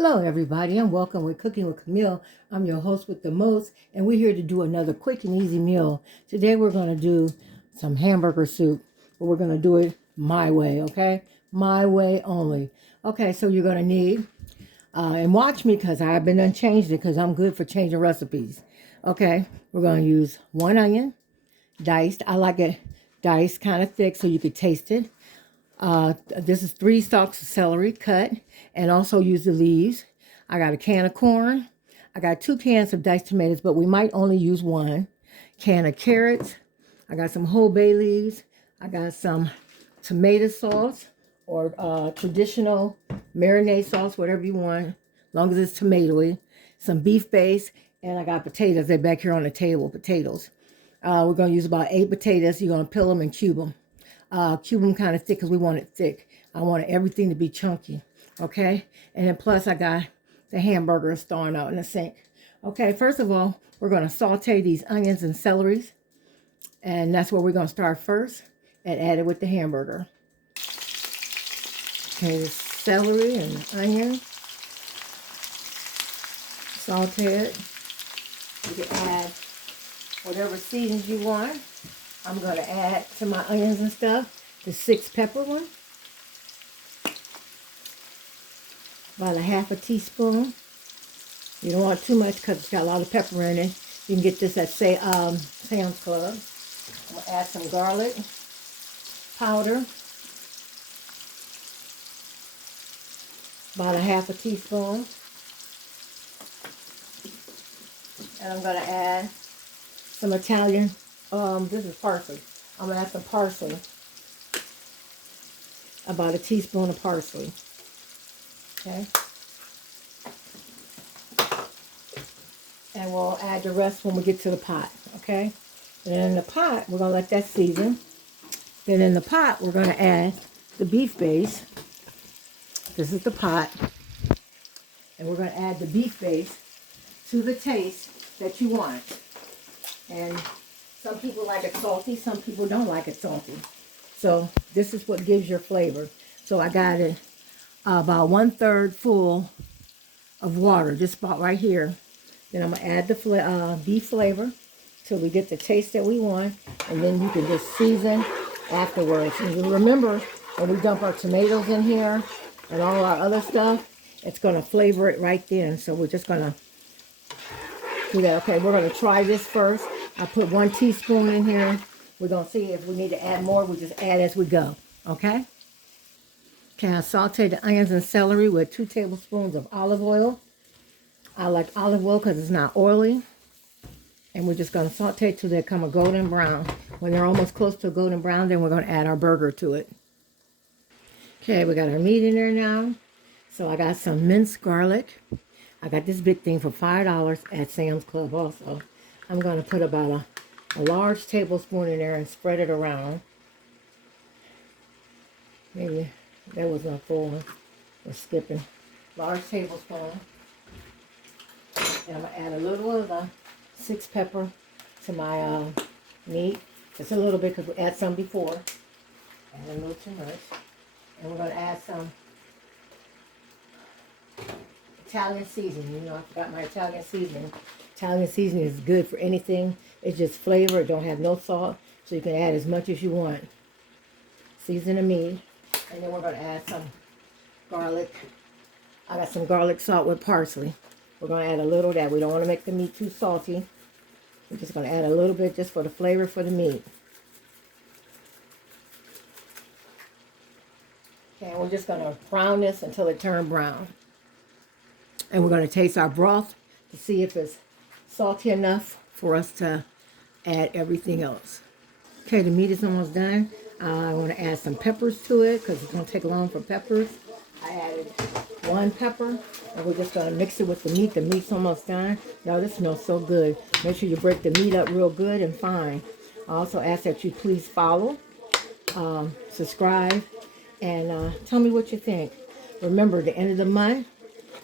Hello, everybody, and welcome with Cooking with Camille. I'm your host with the most, and we're here to do another quick and easy meal. Today, we're going to do some hamburger soup, but we're going to do it my way, okay? My way only. Okay, so you're going to need, and watch me because I've been unchanged it because I'm good for changing recipes. Okay, we're going to use one onion, diced. I like it diced kind of thick so you could taste it. This is 3 stalks of celery cut and also use the leaves. I got a can of corn. I got 2 cans of diced tomatoes, but we might only use 1 can of carrots. I got some whole bay leaves. I got some tomato sauce or traditional marinade sauce, whatever you want, as long as it's tomatoey. Some beef base, and I got potatoes. They're back here on the table, potatoes. We're going to use about 8 potatoes. You're going to peel them and cube them. Cube them kind of thick because we want it thick. I want everything to be chunky, okay? And then plus I got the hamburgers thawing out in the sink. Okay, first of all, we're going to saute these onions and celeries. And that's where we're going to start first and add it with the hamburger. Okay, the celery and the onion. Saute it. You can add whatever seasons you want. I'm going to add to my onions and stuff the 6 pepper one. About a half a teaspoon. You don't want too much because it's got a lot of pepper in it. You can get this at Sam's Club. I'm going to add some garlic powder. About a half a teaspoon. And I'm going to add some Italian, this is parsley. I'm going to add some parsley. About a teaspoon of parsley. Okay. And we'll add the rest when we get to the pot. Okay. And then in the pot, we're going to let that season. Then in the pot, we're going to add the beef base. This is the pot. And we're going to add the beef base to the taste that you want. And some people like it salty, some people don't like it salty. So this is what gives your flavor. So I got it about 1/3 full of water, just about right here. Then I'm going to add the beef flavor till we get the taste that we want. And then you can just season afterwards. And you remember, when we dump our tomatoes in here and all our other stuff, it's going to flavor it right then. So we're just going to do that. Okay, we're going to try this first. I put 1 teaspoon in here. We're going to see if we need to add more. We just add as we go. Okay? Okay, I sauteed the onions and celery with 2 tablespoons of olive oil. I like olive oil because it's not oily. And we're just going to saute till they come a golden brown. When they're almost close to a golden brown, then we're going to add our burger to it. Okay, we got our meat in there now. So I got some minced garlic. I got this big thing for $5 at Sam's Club also. I'm going to put about a large tablespoon in there and spread it around. Maybe that was not full one. We're skipping. Large tablespoon. And I'm going to add a little of the 6 pepper to my meat. Just a little bit because we add some before. Add a little too much. And we're going to add some Italian seasoning. You know, I forgot my Italian seasoning. Italian seasoning is good for anything. It's just flavor. It don't have no salt. So you can add as much as you want. Season the meat. And then we're going to add some garlic. I got some garlic salt with parsley. We're going to add a little of that. We don't want to make the meat too salty. We're just going to add a little bit just for the flavor for the meat. Okay, and we're just going to brown this until it turns brown. And we're going to taste our broth to see if it's salty enough for us to add everything else. Okay, the meat is almost done. I want to add some peppers to it because it's going to take long for peppers. I added 1 pepper, and we're just going to mix it with the meat. The meat's almost done. Now this smells so good. Make sure you break the meat up real good and fine. I also ask that you please follow, subscribe, and tell me what you think. Remember, the end of the month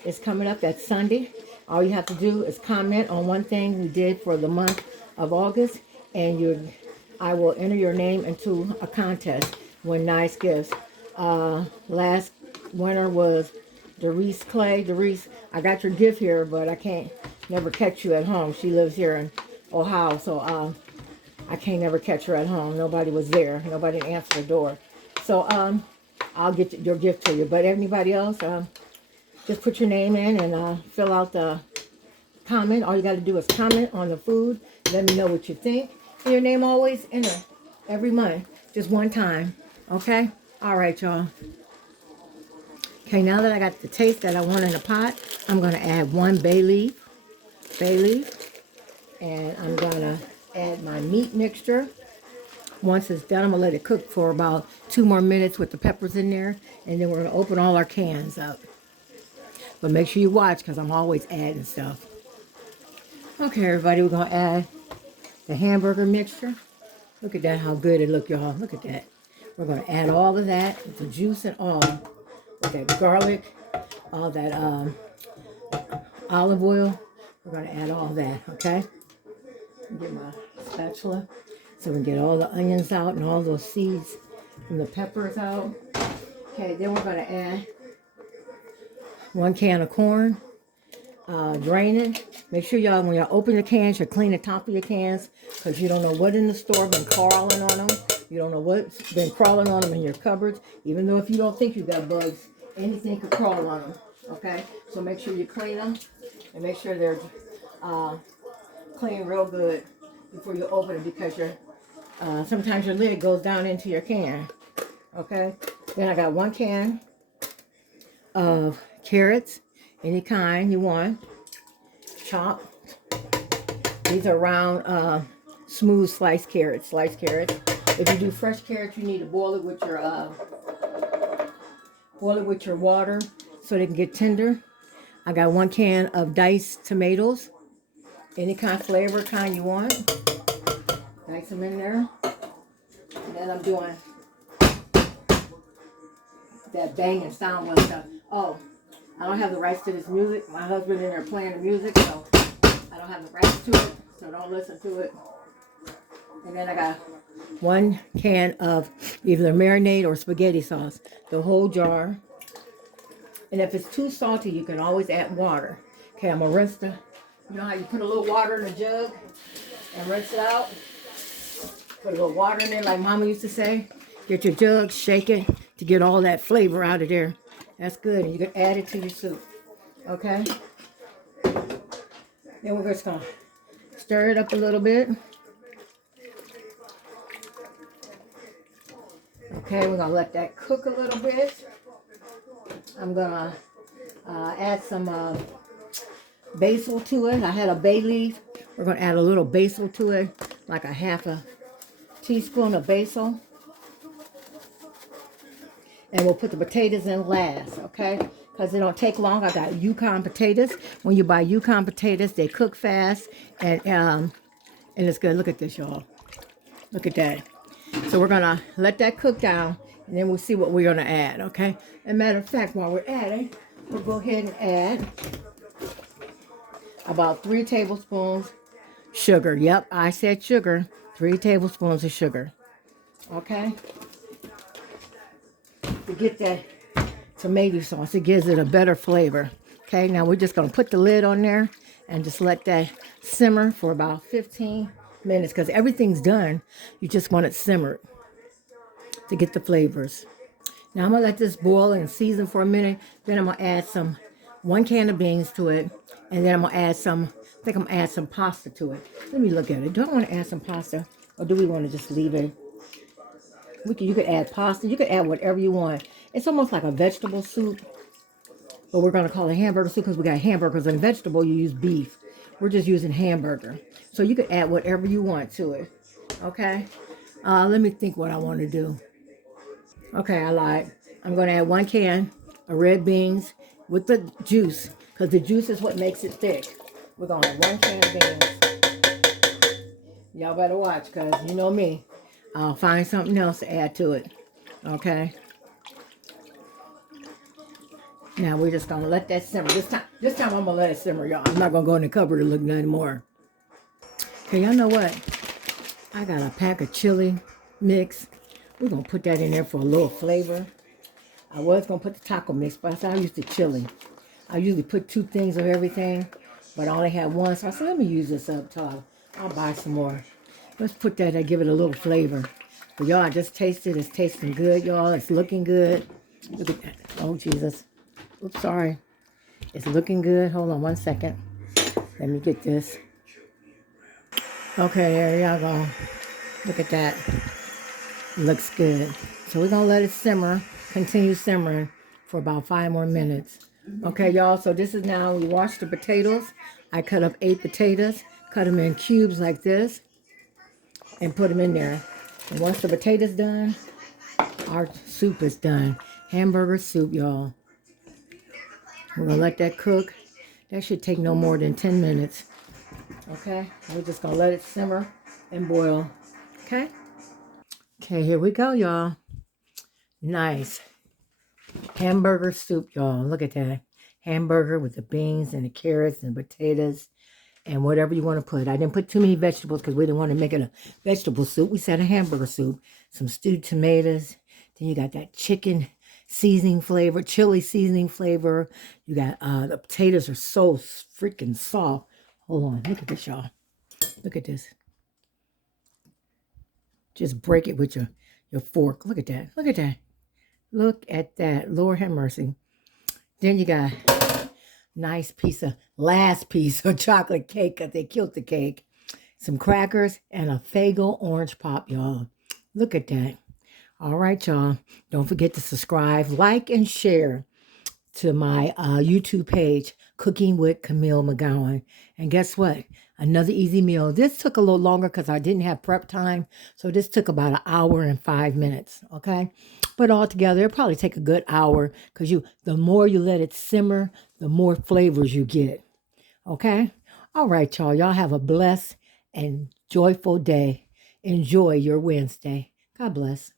is coming up. That's Sunday. All you have to do is comment on one thing we did for the month of August, and I will enter your name into a contest, win nice gifts. Last winner was Doris Clay. Doris, I got your gift here, but I can't never catch you at home. She lives here in Ohio, so I can't never catch her at home. Nobody was there. Nobody answered the door. So I'll get your gift to you. But anybody else, just put your name in and fill out the comment. All you got to do is comment on the food. Let me know what you think. And your name always enter every month, just one time. Okay? All right, y'all. Okay, now that I got the taste that I want in the pot, I'm going to add 1 bay leaf. And I'm going to add my meat mixture. Once it's done, I'm going to let it cook for about 2 more minutes with the peppers in there. And then we're going to open all our cans up. But make sure you watch because I'm always adding stuff. Okay, everybody, we're going to add the hamburger mixture. Look at that, how good it look, y'all. Look at that. We're going to add all of that with the juice and all. With that garlic, all that olive oil. We're going to add all that, okay? Get my spatula so we can get all the onions out and all those seeds from the peppers out. Okay, then we're going to add 1 can of corn. Drain it. Make sure y'all, when y'all open the cans, you clean the top of your cans because you don't know what in the store been crawling on them. You don't know what's been crawling on them in your cupboards. Even though if you don't think you got bugs, anything could crawl on them. Okay? So make sure you clean them and make sure they're clean real good before you open it because sometimes your lid goes down into your can. Okay? Then I got 1 can of carrots. Any kind you want. Chop. These are round, smooth sliced carrots. If you do fresh carrots, you need to boil it with your water so they can get tender. I got 1 can of diced tomatoes. Any kind of flavor kind you want. Dice them in there. And then I'm doing that banging sound with the, I don't have the rights to this music. My husband in there playing the music, so I don't have the rights to it, so don't listen to it. And then I got 1 can of either marinade or spaghetti sauce, the whole jar. And if it's too salty, you can always add water. Okay, I'm gonna rinse you know how you put a little water in a jug and rinse it out? Put a little water in there like Mama used to say. Get your jug, shake it to get all that flavor out of there. That's good. And you can add it to your soup. Okay? Then we're just going to stir it up a little bit. Okay, we're going to let that cook a little bit. I'm going to add some basil to it. I had a bay leaf. We're going to add a little basil to it, like a half a teaspoon of basil. And we'll put the potatoes in last, okay? Because they don't take long. I got Yukon potatoes. When you buy Yukon potatoes, they cook fast. And it's good. Look at this, y'all. Look at that. So we're going to let that cook down. And then we'll see what we're going to add, okay? As a matter of fact, while we're adding, we'll go ahead and add about 3 tablespoons sugar. Yep, I said sugar. 3 tablespoons of sugar. Okay? To get that tomato sauce, it gives it a better flavor. Okay, now we're just going to put the lid on there and just let that simmer for about 15 minutes because everything's done. You just want it simmered to get the flavors. Now I'm going to let this boil and season for a minute. Then I'm going to add 1 can of beans to it. And then I'm going to add I think I'm going to add some pasta to it. Let me look at it. Do I want to add some pasta or do we want to just leave it? You could add pasta. You could add whatever you want. It's almost like a vegetable soup. But we're going to call it hamburger soup because we got hamburgers and vegetable. You use beef. We're just using hamburger. So you could add whatever you want to it. Okay? Let me think what I want to do. Okay, I'm going to add 1 can of red beans with the juice. Because the juice is what makes it thick. We're going to add 1 can of beans. Y'all better watch because you know me. I'll find something else to add to it. Okay? Now we're just going to let that simmer. This time I'm going to let it simmer, y'all. I'm not going to go in the cupboard and look nothing more. Okay, y'all know what? I got a pack of chili mix. We're going to put that in there for a little flavor. I was going to put the taco mix, but I said I used the chili. I usually put 2 things of everything, but I only had 1. So I said, let me use this up till I'll buy some more. Let's put that and give it a little flavor. But y'all, I just tasted. It's tasting good, y'all. It's looking good. Look at that. Oh, Jesus. Oops, sorry. It's looking good. Hold on 1 second. Let me get this. Okay, there y'all go. Look at that. Looks good. So we're going to let it simmer. Continue simmering for about 5 more minutes. Okay, y'all. So this is now, we washed the potatoes. I cut up 8 potatoes. Cut them in cubes like this. And put them in there. And once the potatoes done, our soup is done. Hamburger soup, y'all. We're going to let that cook. That should take no more than 10 minutes. Okay? We're just going to let it simmer and boil. Okay? Okay, here we go, y'all. Nice. Hamburger soup, y'all. Look at that. Hamburger with the beans and the carrots and potatoes and whatever you want to put. I didn't put too many vegetables because we didn't want to make it a vegetable soup. We said a hamburger soup. Some stewed tomatoes. Then you got that chicken seasoning flavor, chili seasoning flavor. You got the potatoes are so freaking soft. Hold on. Look at this, y'all. Look at this. Just break it with your fork. Look at that. Look at that. Look at that. Lord have mercy. Then you got nice last piece of chocolate cake because they killed the cake. Some crackers and a Faygo orange pop, y'all. Look at that. All right, y'all. Don't forget to subscribe, like, and share to my YouTube page, Cooking with Camille McGowan. And guess what? Another easy meal. This took a little longer because I didn't have prep time. So this took about 1 hour and 5 minutes. Okay. But altogether, it'll probably take a good hour because the more you let it simmer, the more flavors you get. Okay. All right, y'all. Y'all have a blessed and joyful day. Enjoy your Wednesday. God bless.